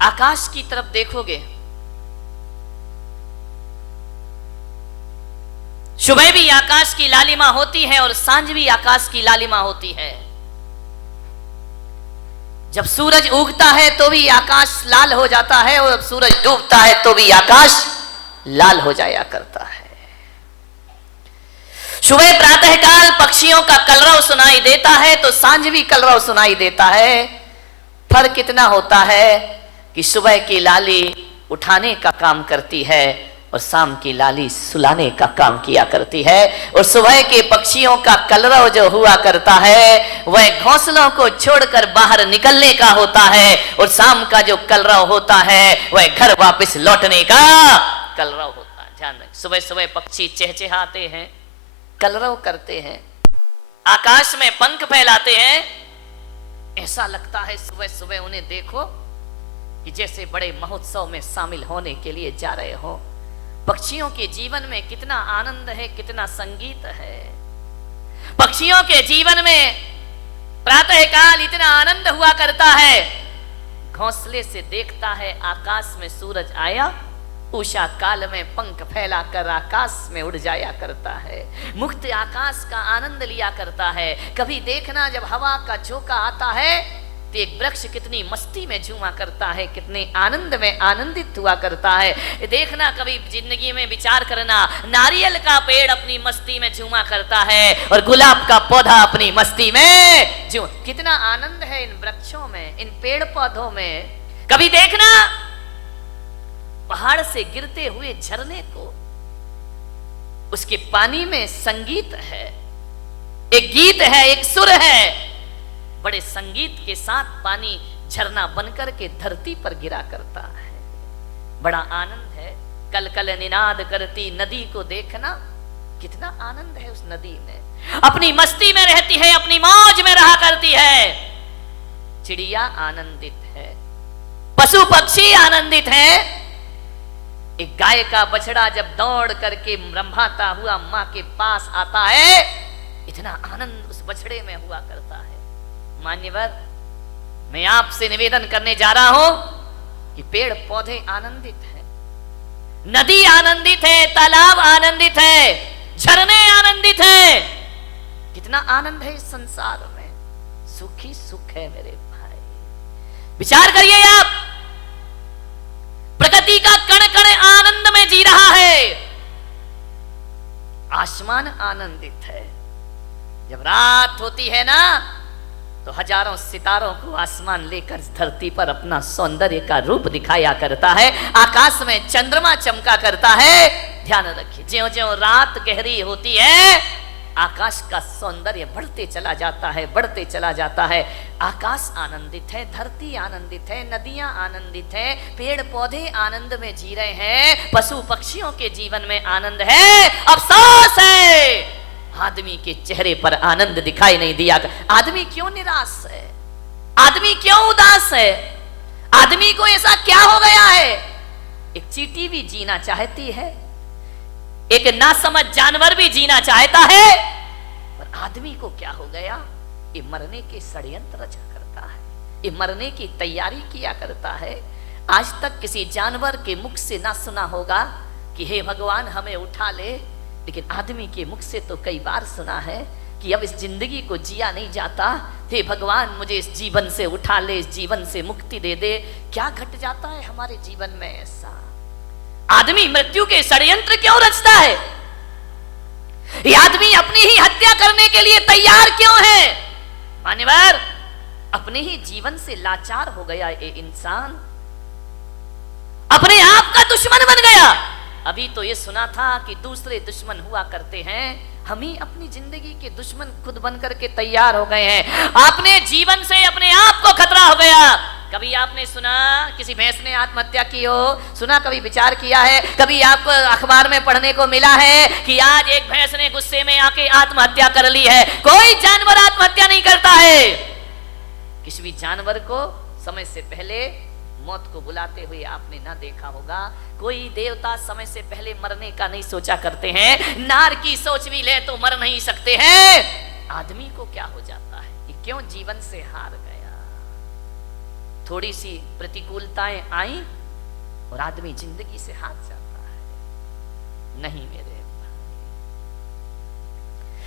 आकाश की तरफ देखोगे, सुबह भी आकाश की लालिमा होती है और सांझ भी आकाश की लालिमा होती है। जब सूरज उगता है तो भी आकाश लाल हो जाता है और जब सूरज डूबता है तो भी आकाश लाल हो जाया करता है। सुबह प्रातःकाल पक्षियों का कलरव सुनाई देता है तो सांझ भी कलरव सुनाई देता है। फर्क कितना होता है कि सुबह की लाली उठाने का काम करती है और शाम की लाली सुलाने का काम किया करती है। और सुबह के पक्षियों का कलरव जो हुआ करता है वह घोंसलों को छोड़कर बाहर निकलने का होता है और शाम का जो कलरव होता है वह घर वापस लौटने का कलरव होता है। ध्यान रखें, सुबह सुबह पक्षी चहचहाते हैं, कलरव करते हैं, आकाश में पंख फैलाते हैं। ऐसा लगता है सुबह सुबह उन्हें देखो कि जैसे बड़े महोत्सव में शामिल होने के लिए जा रहे हो। पक्षियों के जीवन में कितना आनंद है, कितना संगीत है। पक्षियों के जीवन में प्रातःकाल इतना आनंद हुआ करता है। घोंसले से देखता है आकाश में सूरज आया, उषा काल में पंख फैलाकर आकाश में उड़ जाया करता है, मुक्त आकाश का आनंद लिया करता है। कभी देखना जब हवा का झोंका आता है तो एक वृक्ष कितनी मस्ती में झूमा करता है, कितने आनंद में आनंदित हुआ करता है। देखना कभी जिंदगी में विचार करना, नारियल का पेड़ अपनी मस्ती में झूमा करता है और गुलाब का पौधा अपनी मस्ती में कितना आनंद है इन वृक्षों में, इन पेड़ पौधों में। कभी देखना पहाड़ से गिरते हुए झरने को, उसके पानी में संगीत है, एक गीत है, एक सुर है। बड़े संगीत के साथ पानी झरना बनकर के धरती पर गिरा करता है। बड़ा आनंद है। कल कल निनाद करती नदी को देखना, कितना आनंद है उस नदी में। अपनी मस्ती में रहती है, अपनी मौज में रहा करती है। चिड़िया आनंदित है, पशु पक्षी आनंदित है। एक गाय का बछड़ा जब दौड़ करके रंभाता हुआ मां के पास आता है, इतना आनंद उस बछड़े में हुआ करता है। मान्यवर, मैं आपसे निवेदन करने जा रहा हूं कि पेड़ पौधे आनंदित हैं, नदी आनंदित है, तालाब आनंदित है, झरने आनंदित हैं। कितना आनंद है इस संसार में। सुख ही सुख है मेरे भाई। विचार करिए आप, प्रकृति का कण कण आनंद में जी रहा है। आसमान आनंदित है। जब रात होती है ना तो हजारों सितारों को आसमान लेकर धरती पर अपना सौंदर्य का रूप दिखाया करता है। आकाश में चंद्रमा चमका करता है। ध्यान रखिए, ज्यों ज्यों रात गहरी होती है आकाश का सौंदर्य बढ़ते चला जाता है, बढ़ते चला जाता है। आकाश आनंदित है, धरती आनंदित है, नदियां आनंदित है, पेड़ पौधे आनंद में जी रहे हैं, पशु पक्षियों के जीवन में आनंद है। अफसोस है आदमी के चेहरे पर आनंद दिखाई नहीं दिया। आदमी क्यों निराश है? आदमी क्यों उदास है? आदमी को ऐसा क्या हो गया है? एक चींटी भी जीना चाहती है, एक नासमझ जानवर भी जीना चाहता है, पर आदमी को क्या हो गया? ये मरने के षड्यंत्र रचा करता है, ये मरने की तैयारी किया करता है। आज तक किसी जानवर के मुख से ना सुना होगा कि हे भगवान हमें उठा ले, लेकिन आदमी के मुख से तो कई बार सुना है कि अब इस जिंदगी को जिया नहीं जाता, हे भगवान मुझे इस जीवन से उठा ले, इस जीवन से मुक्ति दे दे। क्या घट जाता है हमारे जीवन में ऐसा? आदमी मृत्यु के षड्यंत्र क्यों रचता है? ये आदमी अपनी ही हत्या करने के लिए तैयार क्यों है? मान्यवर, अपने ही जीवन से लाचार हो गया ये इंसान, अपने आप का दुश्मन बन गया। अभी तो ये सुना था कि दूसरे दुश्मन हुआ करते हैं, हम ही अपनी जिंदगी के दुश्मन खुद बनकर के तैयार हो गए हैं। आपने जीवन से अपने आप को खतरा हो गया। कभी आपने सुना किसी भैंस ने आत्महत्या की हो? सुना? कभी विचार किया है? कभी आपको अखबार में पढ़ने को मिला है कि आज एक भैंस ने गुस्से में आके आत्महत्या कर ली है? कोई जानवर आत्महत्या नहीं करता है। किसी भी जानवर को समय से पहले मौत को बुलाते हुए आपने ना देखा होगा। कोई देवता समय से पहले मरने का नहीं सोचा करते हैं। नार की सोच भी ले तो मर नहीं सकते हैं। आदमी को क्या हो जाता है कि क्यों जीवन से हार गया? थोड़ी सी प्रतिकूलताएं आई और आदमी जिंदगी से हार जाता है। नहीं मेरे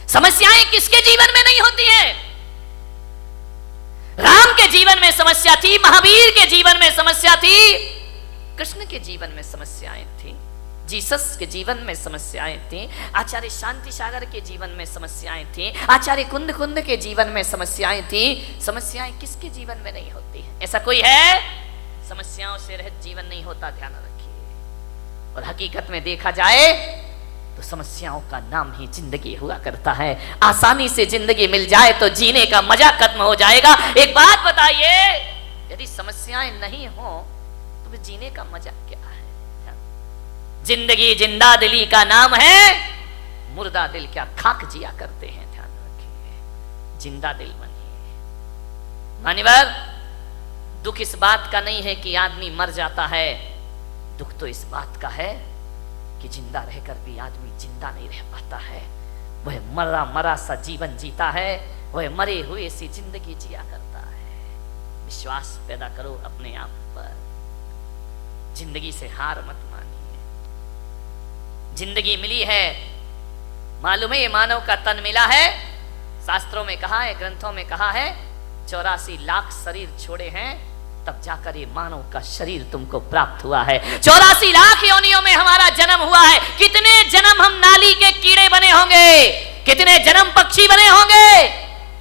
समस्याएं किसके जीवन में नहीं होती हैं? राम के जीवन में समस्या थी, महावीर के जीवन में समस्या थी, कृष्ण के जीवन में समस्याएं थी, जीसस के जीवन में समस्याएं थी, आचार्य शांति सागर के जीवन में समस्याएं थी, आचार्य कुंद कुंद के जीवन में समस्याएं थी। समस्याएं किसके जीवन में नहीं होती हैं? ऐसा कोई है? समस्याओं से रहित जीवन नहीं होता, ध्यान रखिए। और हकीकत में देखा जाए तो समस्याओं का नाम ही जिंदगी हुआ करता है। आसानी से जिंदगी मिल जाए तो जीने का मजा खत्म हो जाएगा। एक बात बताइए, यदि समस्याएं नहीं हो तो फिर जीने का मजा क्या है? जिंदगी जिंदा दिली का नाम है, मुर्दा दिल क्या खाक जिया करते हैं। ध्यान रखिए, जिंदा दिल बनिए। मान्यवर, दुख इस बात का नहीं है कि आदमी मर जाता है, दुख तो इस बात का है कि जिंदा रहकर भी आदमी जिंदा नहीं रह पाता है। वह मरा मरा सा जीवन जीता है, वह मरे हुए सी जिंदगी जिया करता है। विश्वास पैदा करो अपने आप पर, जिंदगी से हार मत मानिए। जिंदगी मिली है, मालूम है ये मानव का तन मिला है, शास्त्रों में कहा है, ग्रंथों में कहा है 84 लाख शरीर छोड़े हैं तब जाकर ये मानव का शरीर तुमको प्राप्त हुआ है। 84 लाख योनियों में हमारा जन्म हुआ है। कितने जन्म हम नाली के कीड़े बने होंगे, कितने जन्म पक्षी बने होंगे,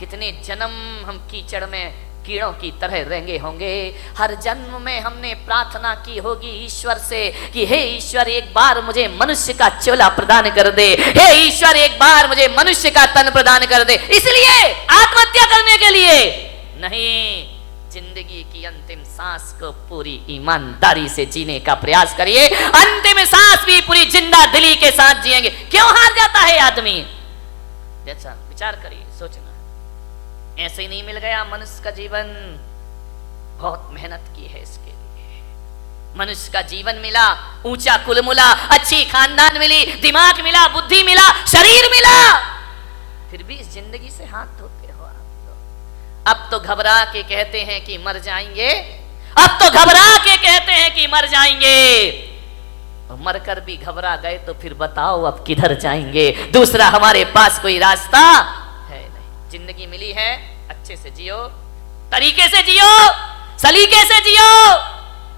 कितने जन्म हम कीचड़ में कीड़ों की तरह रेंगे होंगे। हर जन्म में हमने प्रार्थना की होगी ईश्वर से कि हे ईश्वर एक बार मुझे मनुष्य का चोला प्रदान कर दे, हे ईश्वर एक बार मुझे मनुष्य का तन प्रदान कर दे। इसलिए आत्महत्या करने के लिए नहीं, जिंदगी की अंतिम सांस को पूरी ईमानदारी से जीने का प्रयास करिए। अंतिम सांस भी पूरी जिंदा दिली के साथ जिएंगे। क्यों हार जाता है आदमी? जैसा विचार करिए, सोचना। ऐसे ही नहीं मिल गया मनुष्य का जीवन, बहुत मेहनत की है इसके लिए। मनुष्य का जीवन मिला, ऊंचा कुल मिला, अच्छी खानदान मिली, दिमाग मिला, बुद्धि मिला, शरीर मिला, फिर भी इस जिंदगी से हाथ धोते हो आप तो। अब तो घबरा के कहते हैं कि मर जाएंगे, अब तो घबरा के कहते हैं कि मर जाएंगे। और मरकर भी घबरा गए तो फिर बताओ अब किधर जाएंगे? दूसरा हमारे पास कोई रास्ता है नहीं। जिंदगी मिली है, अच्छे से जियो, तरीके से जियो, सलीके से जियो।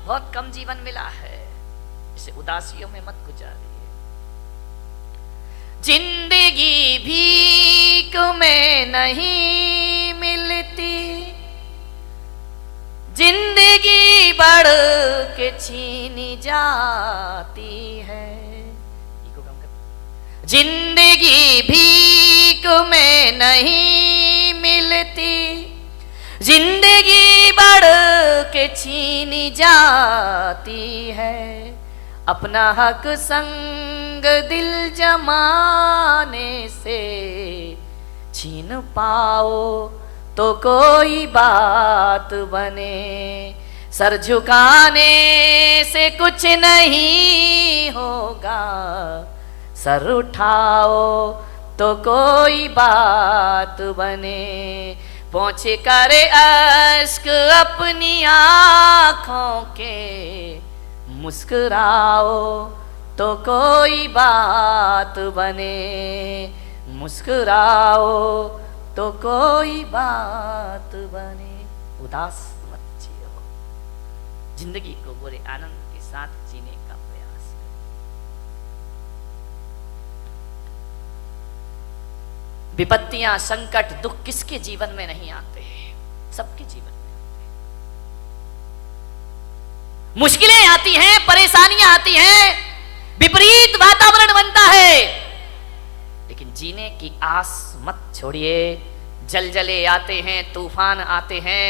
बहुत कम जीवन मिला है, इसे उदासियों में मत गुजारिए। जिंदगी भीख में नहीं मिलती, जिंदगी बढ़ के छीनी जाती है। जिंदगी भीख में नहीं मिलती, जिंदगी बढ़ के छीनी जाती है। अपना हक संग दिल जमाने से छीन पाओ तो कोई बात बने। सर झुकाने से कुछ नहीं होगा, सर उठाओ तो कोई बात बने। पोंछ कर अश्क अपनी आँखों के, मुस्कुराओ तो कोई बात बने। मुस्कुराओ तो कोई बात बने। उदास मत जियो, जिंदगी को बुरे आनंद के साथ जीने का प्रयास करो। विपत्तियां, संकट, दुख किसके जीवन में नहीं आते? सबके जीवन में आते हैं। मुश्किलें आती हैं, परेशानियां आती हैं, विपरीत वातावरण बनता है, लेकिन जीने की आस मत छोड़िए। जलजले आते हैं, तूफान आते हैं,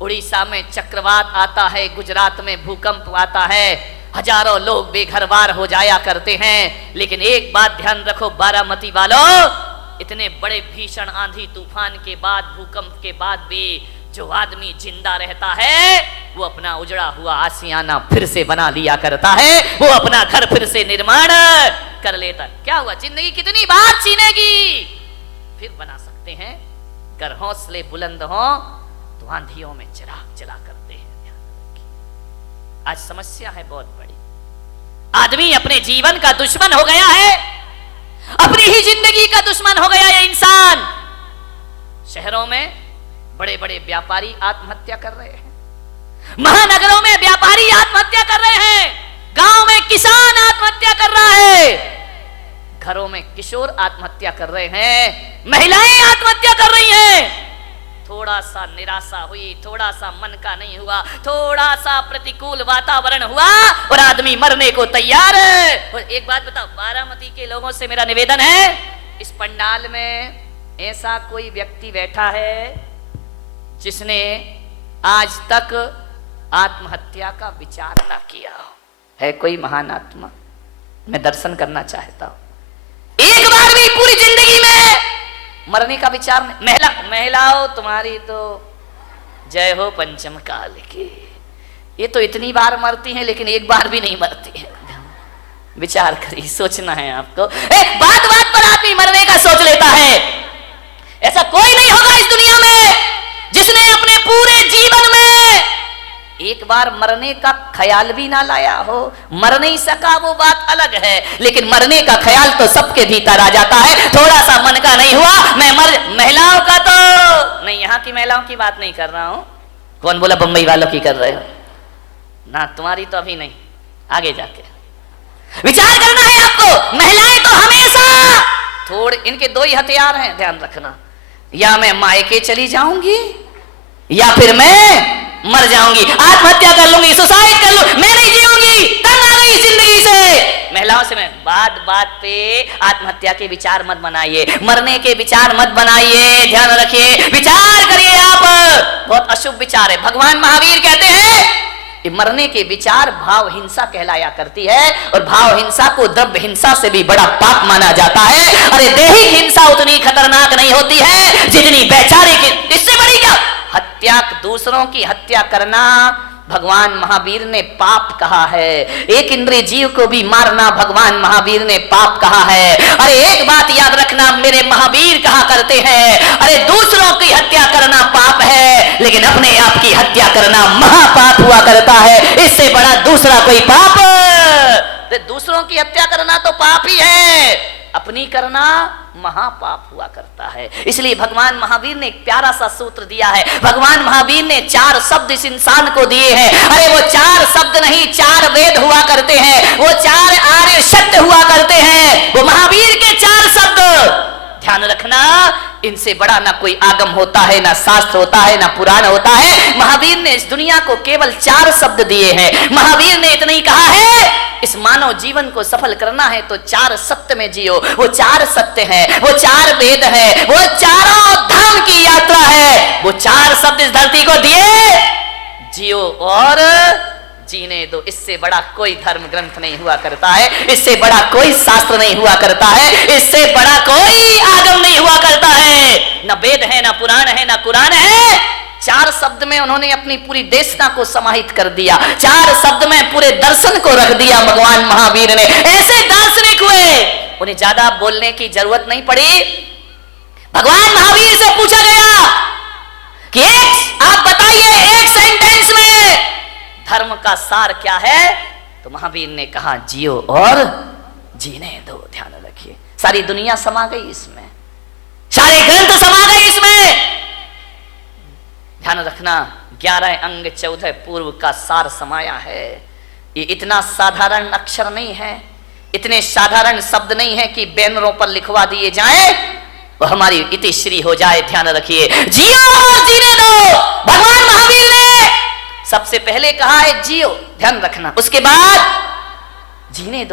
उड़ीसा में चक्रवात आता है, गुजरात में भूकंप आता है, हजारों लोग बेघरबार हो जाया करते हैं। लेकिन एक बात ध्यान रखो बारामती वालों, इतने बड़े भीषण आंधी तूफान के बाद, भूकंप के बाद भी जो आदमी जिंदा रहता है वो अपना उजड़ा हुआ आशियाना फिर से बना लिया करता है, वो अपना घर फिर से निर्माण कर लेता है। क्या हुआ? जिंदगी कितनी बार छीनेगी, फिर बना सकते हैं। अगर हौसले बुलंद हो तो आंधियों में चिराग जला करते हैं। आज समस्या है बहुत बड़ी। आदमी अपने जीवन का दुश्मन हो गया है, अपनी ही जिंदगी का दुश्मन हो गया ये इंसान। शहरों में बड़े बड़े व्यापारी आत्महत्या कर रहे हैं, महानगरों में व्यापारी आत्महत्या कर रहे हैं, गांव में किसान आत्महत्या कर रहा है, घरों में किशोर आत्महत्या कर रहे हैं, महिलाएं आत्महत्या कर रही हैं। थोड़ा सा निराशा हुई, थोड़ा सा मन का नहीं हुआ, थोड़ा सा प्रतिकूल वातावरण हुआ और आदमी मरने को तैयार है। और एक बात बताओ, बारामती के लोगों से मेरा निवेदन है, इस पंडाल में ऐसा कोई व्यक्ति बैठा है जिसने आज तक आत्महत्या का विचार ना किया हो? है कोई महान आत्मा? मैं दर्शन करना चाहता हूं। एक बार भी पूरी जिंदगी में मरने का विचार नहीं। महिलाओं तुम्हारी तो जय हो पंचम काल की, ये तो इतनी बार मरती हैं लेकिन एक बार भी नहीं मरती है। विचार करिए, सोचना है आपको। बात बात पर आदमी मरने का सोच लेता है। ऐसा कोई नहीं होगा इस दुनिया में जिसने अपने पूरे जीवन में एक बार मरने का ख्याल भी ना लाया हो। मर नहीं सका वो बात अलग है, लेकिन मरने का ख्याल तो सबके भीतर आ जाता है। थोड़ा सा मन का नहीं हुआ, मैं महिलाओं का तो नहीं, यहाँ की महिलाओं की बात नहीं कर रहा हूं। कौन बोला बंबई वालों की कर रहे हो ना? तुम्हारी तो अभी नहीं, आगे जाके विचार करना है आपको। महिलाएं तो हमेशा थोड़े, इनके दो ही हथियार हैं, ध्यान रखना। या मैं मायके चली जाऊंगी या फिर मैं मर जाऊंगी, आत्महत्या कर लूंगी, सुसाइड कर लूं, मैं नहीं जीऊंगी, तंग आ गई जिंदगी से। महिलाओं से मैं बात बात पे आत्महत्या के विचार मत बनाइए, मरने के विचार मत बनाइए, ध्यान रखिए, विचार करिए आप। बहुत अशुभ विचार है। भगवान महावीर कहते हैं कि मरने के विचार भाव हिंसा कहलाया करती है, और भाव हिंसा को द्रव्य हिंसा से भी बड़ा पाप माना जाता है। अरे दैहिक हिंसा उतनी खतरनाक नहीं होती है जितनी वैचारिक। इससे बड़ी क्या हत्या, दूसरों की हत्या करना भगवान महावीर ने पाप कहा है। एक इंद्रिय जीव को भी मारना भगवान महावीर ने पाप कहा है। अरे एक बात याद रखना, मेरे महावीर कहा करते हैं, अरे दूसरों की हत्या करना पाप है लेकिन अपने आप की हत्या करना महापाप हुआ करता है। इससे बड़ा दूसरा कोई पाप, दूसरों की हत्या करना तो पाप ही है, अपनी करना महापाप हुआ करता है। इसलिए भगवान महावीर ने एक प्यारा सा सूत्र दिया है। भगवान महावीर ने 4 शब्द इस इंसान को दिए हैं। अरे वो 4 शब्द नहीं, 4 वेद हुआ करते हैं, वो 4 आर्य सत्य हुआ करते हैं, वो महावीर के 4 शब्द। ध्यान रखना, इनसे बड़ा ना कोई आगम होता है, ना शास्त्र होता है, ना पुराण होता है। महावीर ने इस दुनिया को केवल 4 शब्द दिए हैं। महावीर ने इतना ही कहा है, इस मानव जीवन को सफल करना है तो 4 सत्य में जियो। वो 4 सत्य हैं, वो 4 वेद है, वो चारों धाम की यात्रा है। वो 4 शब्द इस धरती को दिए, जियो और जीने दो। इससे बड़ा कोई धर्म ग्रंथ नहीं हुआ करता है, इससे बड़ा कोई शास्त्र नहीं हुआ करता है, इससे बड़ा कोई आगम नहीं हुआ करता है। न वेद है, न पुराण है, न कुरान है। 4 शब्द में उन्होंने अपनी पूरी देशना को समाहित कर दिया। 4 शब्द में पूरे दर्शन को रख दिया भगवान महावीर ने। ऐसे दार्शनिक हुए, उन्हें ज्यादा बोलने की जरूरत नहीं पड़ी। भगवान महावीर से पूछा गया कि आप बताइए एक सेंटेंस में धर्म का सार क्या है, तो महावीर ने कहा जियो और जीने दो। ध्यान रखिए, सारी दुनिया समा गई इसमें, सारे ग्रंथ समा गए इसमें। ध्यान रखना, 11 अंग 14 पूर्व का सार समाया है। ये इतना साधारण अक्षर नहीं है, इतने साधारण शब्द नहीं है कि बैनरों पर लिखवा दिए जाएं वो हमारी इतिश्री हो जाए। ध्यान रखिए, जियो और जीने दो। भगवान महावीर ने सबसे पहले कहा है जियो, ध्यान रखना, उसके बाद जीने दो।